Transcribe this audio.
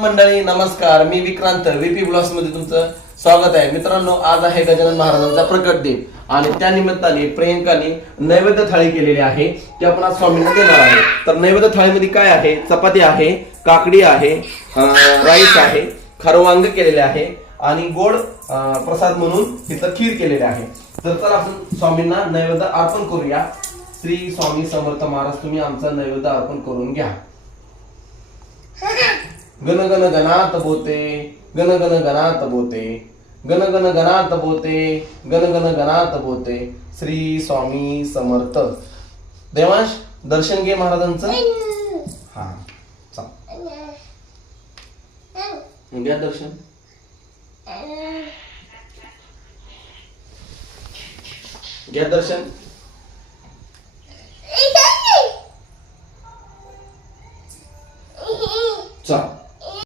मंडळी नमस्कार, मी Vikrant VP blogs मध्ये तुमचं स्वागत आहे. मित्रांनो, आज आहे गजानन महाराजांचा प्रकट दिन आणि त्या निमित्ताने प्रियंकाने नैवेद्य थाळी केलेली आहे ती आपण आज स्वामींना देणार आहे. तर नैवेद्य थाळीमध्ये काय आहे? चपाती आहे, काकडी आहे, राईस आहे, खरवांग केलेले आहे आणि गोड प्रसाद म्हणून तिथं खीर केलेली आहे. तर चला आपण स्वामींना नैवेद्य अर्पण करूया. श्री स्वामी समर्थ महाराज, तुम्ही आमचा नैवेद्य अर्पण करून घ्या. गण गण गणात बोते, गण गण गणात बोते, गण गण गणात बोते, गण गण गणात बोते. श्री स्वामी समर्थ. देवांश, दर्शन घे महाराजांचं. हा, घ्या दर्शन. घ्या दर्शन.